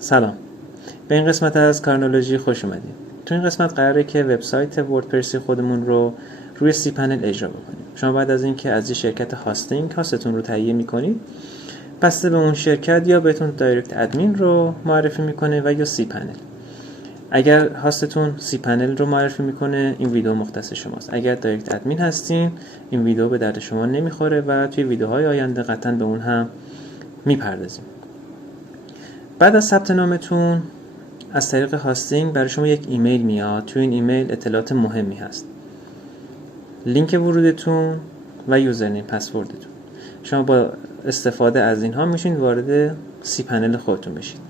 سلام، به این قسمت از کارنولوژی خوش اومدید. تو این قسمت قراره که وبسایت وردپرسی خودمون رو روی سی پنل اجرا بکنیم. شما بعد از اینکه از یه شرکت هاستتون رو تهیه میکنید، بسته به اون شرکت یا بهتون دایرکت ادمین رو معرفی میکنه و یا سی پنل. اگر هاستتون سی پنل رو معرفی میکنه، این ویدیو مختص شماست. اگر دایرکت ادمین هستین، این ویدیو به درد شما نمیخوره و توی ویدیوهای آینده قطعا به اون هم میپردازیم. بعد از ثبت نامتون از طریق هاستینگ برای شما یک ایمیل میاد. تو این ایمیل اطلاعات مهمی هست: لینک ورودتون و یوزرنیم پسوردتون. شما با استفاده از اینها میشین وارد سی پنل خودتون بشید.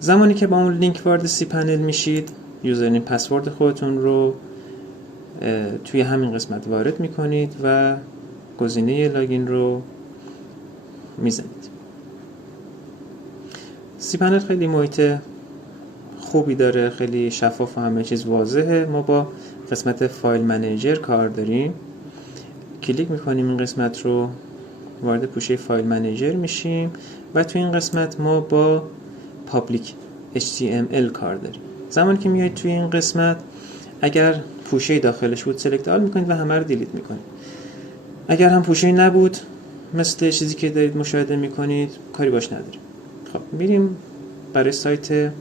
زمانی که با اون لینک وارد سی پنل میشید، یوزرنیم پسورد خودتون رو توی همین قسمت وارد میکنید و گزینه لاگین رو میزنید. سی پنل خیلی محیط خوبی داره، خیلی شفاف و همه چیز واضحه. ما با قسمت فایل منیجر کار داریم. کلیک میکنیم این قسمت رو، وارد پوشه فایل منیجر میشیم و تو این قسمت ما با پابلیک HTML کار داریم. زمانی که میایید توی این قسمت، اگر پوشه داخلش بود سلکت آل میکنید و همه رو دیلیت میکنید. اگر هم پوشه نبود، مثل چیزی که دارید مشاهده میکنید، کاری باش نداریم. خب میریم برای سایت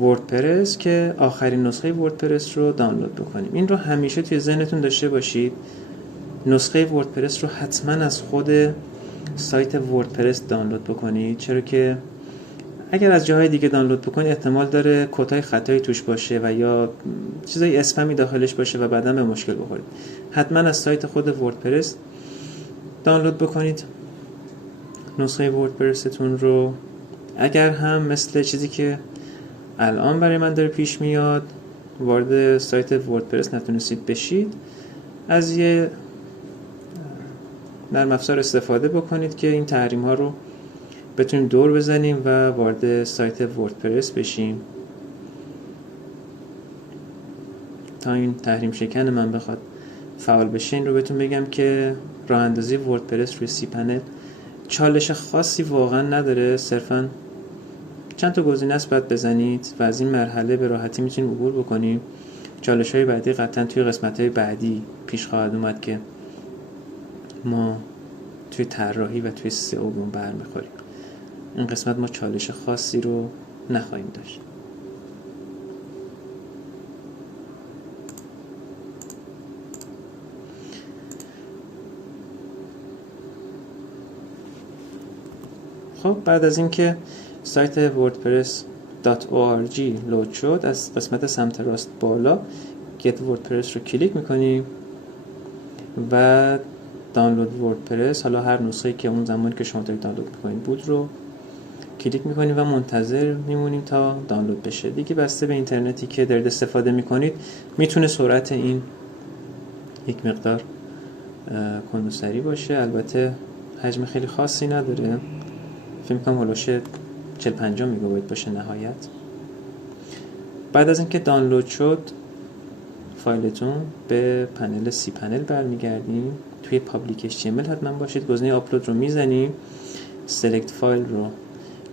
وردپرس که آخرین نسخه وردپرس رو دانلود بکنیم. این رو همیشه توی ذهنتون داشته باشید. نسخه وردپرس رو حتما از خود سایت وردپرس دانلود بکنید، چرا که اگر از جاهای دیگه دانلود بکنید احتمال داره کدهای خطایی توش باشه و یا چیزای اسپمی داخلش باشه و بعدا به مشکل بخورید. حتما از سایت خود وردپرس دانلود بکنید نسخه وردپرستون رو. اگر هم مثل چیزی که الان برای من داره پیش میاد، وارد سایت وردپرس نتونستید بشید، از یه نرم افزار استفاده بکنید که این تحریم ها رو بتونیم دور بزنیم و وارد سایت وردپرس بشیم. تا این تحریم شکن من بخواد فعال بشه، این رو بهتون بگم که راه اندازی وردپرس روی سی پنل چالش خاصی واقعا نداره. صرفاً چند تا گزینه است باید بزنید و از این مرحله به راحتی میتونیم عبور بکنیم. چالش‌های بعدی قطعاً توی قسمت‌های بعدی پیش خواهد اومد که ما توی طراحی و توی سئو بهمون برمیخوریم. این قسمت ما چالش خاصی رو نخواهیم داشت. خب بعد از اینکه سایت wordpress.org لود شد، از قسمت سمت راست بالا Get WordPress رو کلیک میکنیم و دانلود وردپرس، حالا هر نسخه‌ای که اون زمانی که شما دارید دانلود میکنید بود رو کلیک میکنیم و منتظر میمونیم تا دانلود بشه. دیگه بسته به اینترنتی که دارید استفاده میکنید میتونه سرعت این یک مقدار کندوسری باشه. البته حجم خیلی خاصی نداره، فکر میکنم هولوش 40-50 میگابایت باشه نهایت. بعد از اینکه دانلود شد فایلتون، به پنل سی پنل برمیگردیم. توی پابلیک HTML حتما باشید. گزینه آپلود رو میزنیم، سلکت فایل رو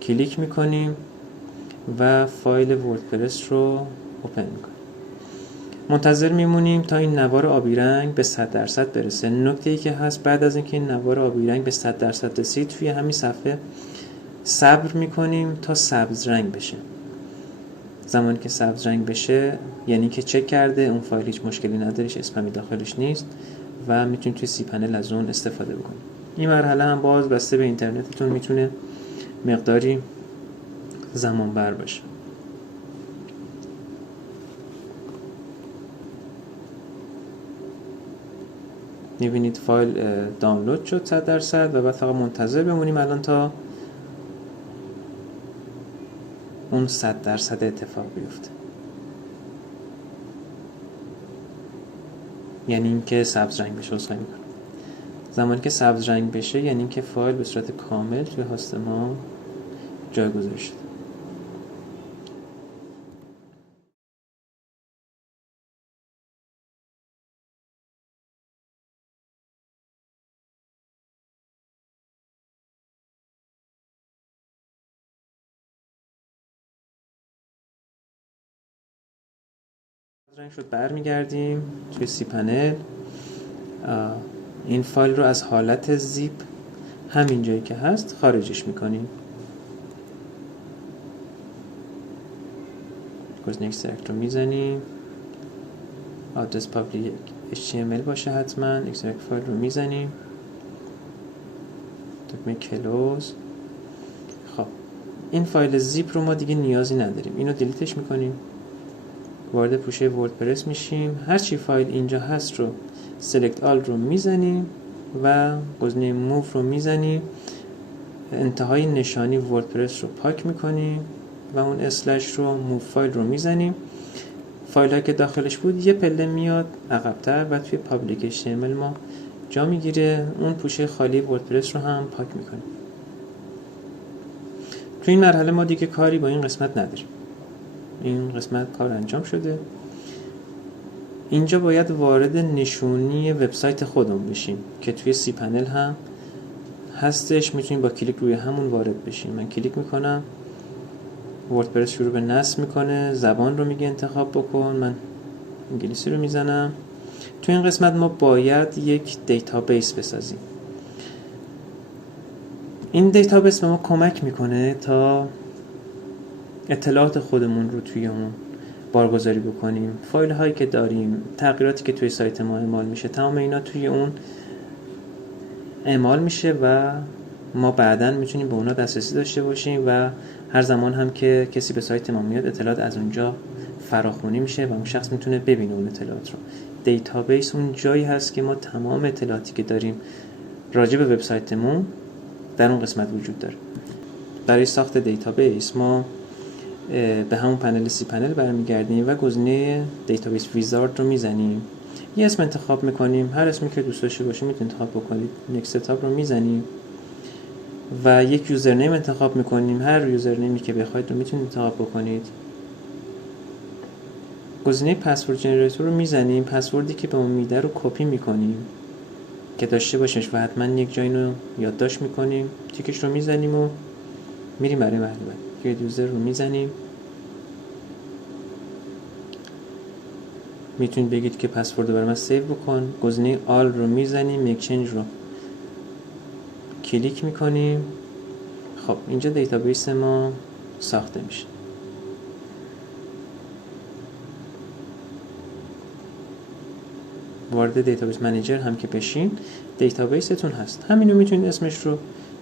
کلیک میکنیم و فایل وردپرس رو اوپن میکنیم. منتظر میمونیم تا این نوار آبی رنگ به 100% برسه. نکته ای که هست، بعد از اینکه این نوار آبی رنگ به 100% رسید، توی همین صفحه صبر میکنیم تا سبز رنگ بشه. زمانی که سبز رنگ بشه یعنی که چک کرده اون فایل هیچ مشکلی نداره، هیچ اسپمی داخلش نیست و میتونید توی سی پنل از اون استفاده بکنید. این مرحله هم باز بسته به اینترنتتون میتونه مقداری زمان بر باشه. میبینید فایل دانلود شد 100% و بعد فقط منتظر بمونیم الان تا اون 100% اتفاق بیفته. یعنی اینکه سبز رنگ بشه. زمانی که سبز رنگ بشه یعنی اینکه فایل به صورت کامل توی هاست ما جایگذاری شده. رنگ شد برمیگردیم توی سی پنل. این فایل رو از حالت زیپ همین جایی که هست خارجش میکنیم. گزینه اکسترکت رو میزنیم، آدرس پابلیک HTML باشه حتما. اکسترکت فایل رو میزنیم، دکمه کلوز. خب این فایل زیپ رو ما دیگه نیازی نداریم، اینو دیلیتش میکنیم. وارد پوشه وردپرس میشیم، هرچی فایل اینجا هست رو سلکت آل رو میزنیم و گزینه موو رو میزنیم. انتهای نشانی وردپرس رو پاک میکنیم و اون اسلش رو موو فایل رو میزنیم. فایل هایی که داخلش بود یه پله میاد عقب‌تر و توی پابلیک HTML ما جا میگیره. اون پوشه خالی وردپرس رو هم پاک میکنیم. توی این مرحله ما دیگه کاری با این قسمت نداریم، این قسمت کار انجام شده. اینجا باید وارد نشونی وبسایت خودمون بشیم که توی سی پنل هم هستش. میتونیم با کلیک روی همون وارد بشیم. من کلیک میکنم، وردپرس شروع به نصب میکنه، زبان رو میگه انتخاب بکن، من انگلیسی رو میزنم. توی این قسمت ما باید یک دیتابیس بسازیم. این دیتابیس به ما کمک میکنه تا اطلاعات خودمون رو توی اون بارگذاری بکنیم. فایل هایی که داریم، تغییراتی که توی سایت ما اعمال میشه، تمام اینا توی اون اعمال میشه و ما بعداً میتونیم به اونا دسترسی داشته باشیم و هر زمان هم که کسی به سایت ما میاد اطلاعات از اونجا فراخوانی میشه و اون شخص میتونه ببینه اون اطلاعات رو. دیتابیس اون جایی هست که ما تمام اطلاعاتی که داریم راجع به وبسایتمون در اون قسمت وجود داره. برای ساخت دیتابیس ما به همون پنل سی پنل برمیگردیم و گزینه دیتابیس ویزارد رو میزنیم. یه اسم انتخاب میکنیم، هر اسمی که دوست داشته باشید میتونید انتخاب بکنید. نکست ستاپ رو میزنیم و یک یوزرنیم انتخاب میکنیم. هر یوزرنیمی که بخواید رو میتونید انتخاب بکنید. گزینه پسورد جنریتور رو میزنیم، پسوردی که به اون میده رو کپی میکنیم که داشته باشیمش و حتما یک جایی رو یادداشت میکنیم. تیکش رو میزنیم و میریم برای مرحله بعد. کریت یوزر رو میزنیم. میتونید بگید که پسورد رو برای من سیو بکن. گزینه آل رو میزنیم، میک چنج رو کلیک میکنیم. خب اینجا دیتابیس ما ساخته میشه. وارد دیتابیس منیجر هم که بشین دیتابیستون هست. همینو میتونید اسمش رو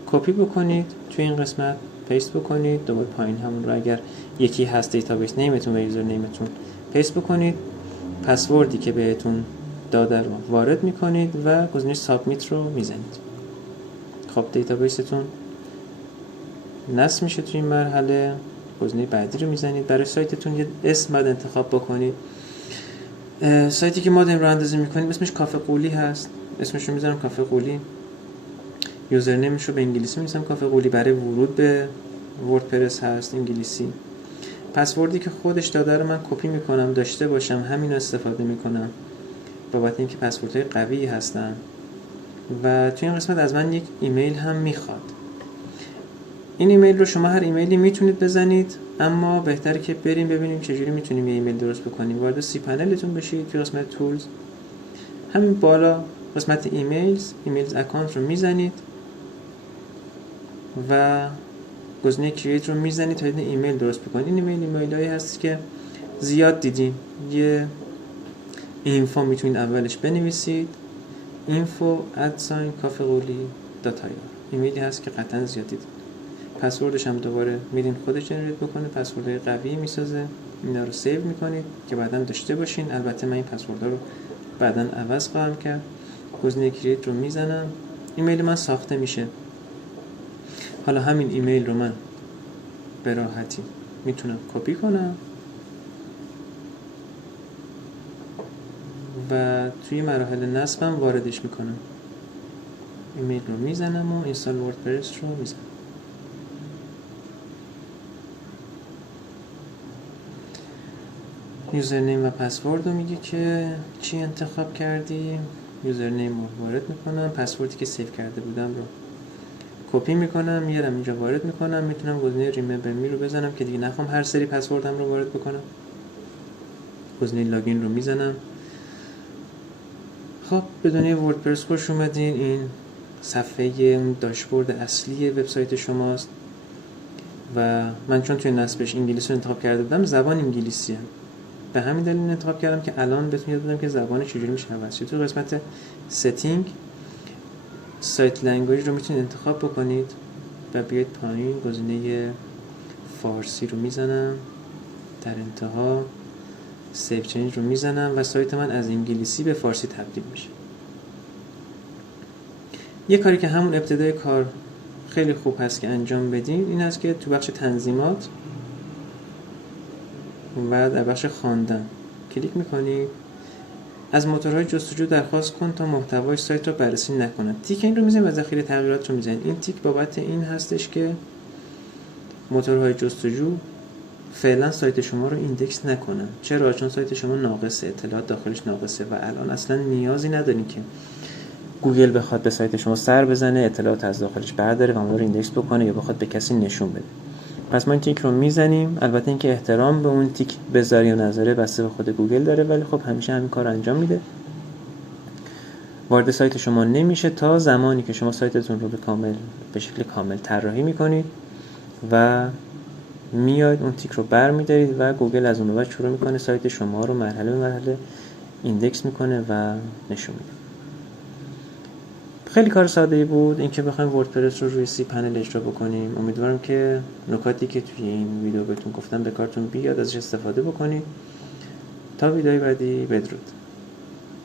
کپی بکنید توی این قسمت پیست بکنید. دوباره پایین همون رو اگر یکی هست دیتابیس نیمتون و یوزر نیمتون پیست بکنید. پسوردی که بهتون داده رو وارد میکنید و گزینه سابمیت رو میزنید. خب دیتابیستون نصب میشه توی این مرحله. گزینه بعدی رو میزنید. برای سایتتون یه اسم باید انتخاب بکنید. سایتی که ما داریم راه اندازی میکنیم اسمش کافه قولی هست. اسمش رو میذارم کافه قولی. یوزرنیمش رو به انگلیسی میذارم کافه قولی. برای ورود به وردپرس هست انگلیسی. پسوردی که خودش داده رو من کپی میکنم داشته باشم، همین رو استفاده میکنم بابت اینکه پسوردهای قوی هستن. و توی این قسمت از من یک ایمیل هم میخواد. این ایمیل رو شما هر ایمیلی میتونید بزنید، اما بهتره که بریم ببینیم چجوری میتونیم یه ایمیل درست بکنیم. وارد سی پنلتون بشید، توی قسمت تولز همین بالا قسمت ایمیلز اکانت رو میزنید و گزینه کرییت رو میزنید تا این ایمیل درست بکنید. این ایمیلایی هست که زیاد دیدیم. یه اینفو میتونید اولش بنویسید، info@kafeqoli.ir. ایمیلی هست که قطعا زیاد دیدید. پسوردش هم دوباره میرین خودش جنریت بکنه. پسوردهای قوی میسازه. اینا رو سیو میکنید که بعداً داشته باشین. البته من این پسوردها رو بعداً عوض خواهم کرد. گزینه کرییت رو میزنم. ایمیل من ساخته میشه. حالا همین ایمیل رو من به راحتی میتونم کپی کنم و توی مراحل نصبم واردش میکنم. ایمیل رو میزنم و اینستال وردپرس رو میزنم. یوزرنیم و پسورد رو میگه که چی انتخاب کردی. یوزرنیم رو وارد میکنم. پسوردی که سیو کرده بودم رو کپی میکنم، میارم اینجا وارد میکنم. میتونم گزینه ریمبر می رو بزنم که دیگه نخوام هر سری پسوردم رو وارد بکنم. گزینه لاگین رو میزنم. خب به دنیای وردپرس خوش اومدین. این صفحه اون داشبورد اصلی وبسایت شماست و من چون توی نصبش انگلیسی رو انتخاب کرده بودم، زبان انگلیسیه، به همین دلیل انتخاب کردم که الان بهتون یاد بدم که زبان چجوری میشه عوض. تو قسمت ستینگ سایت لنگویج رو میتونید انتخاب بکنید و بیاید پایین گزینه فارسی رو میزنم، در انتها سیو چنج رو میزنم و سایت من از انگلیسی به فارسی تبدیل میشه. یه کاری که همون ابتدای کار خیلی خوب هست که انجام بدین این هست که تو بخش تنظیمات و در بخش خواندن کلیک میکنید، از موتورهای جستجو درخواست کن تا محتوای سایت رو بررسی نکنن. تیک این رو میزنید و ذخیره تغییرات رو میزنید. این تیک بابت این هستش که موتورهای جستجو فعلا سایت شما رو ایندکس نکنن. چرا؟ چون سایت شما ناقصه، اطلاعات داخلش ناقصه و الان اصلا نیازی ندارین که گوگل بخواد به سایت شما سر بزنه، اطلاعات از داخلش برداره و اون رو ایندکس بکنه یا بخواد به کسی نشون بده. پس ما این تیک رو میزنیم. البته اینکه احترام به اون تیک بذاری و نذاره بسته به خود گوگل داره، ولی خب همیشه همین کار رو انجام میده. وارد سایت شما نمیشه تا زمانی که شما سایتتون رو به شکل کامل طراحی میکنید و میاید اون تیک رو برمی‌دارید و گوگل از اون بعد شروع میکنه سایت شما رو مرحله به مرحله ایندکس میکنه و نشون میده. خیلی کار ساده‌ای بود اینکه بخوایم وردپرس رو روی سی پنل اجرا بکنیم. امیدوارم که نکاتی که توی این ویدیو بهتون گفتم به کارتون بیاد، ازش استفاده بکنید. تا ویدیوی بعدی، بدرود.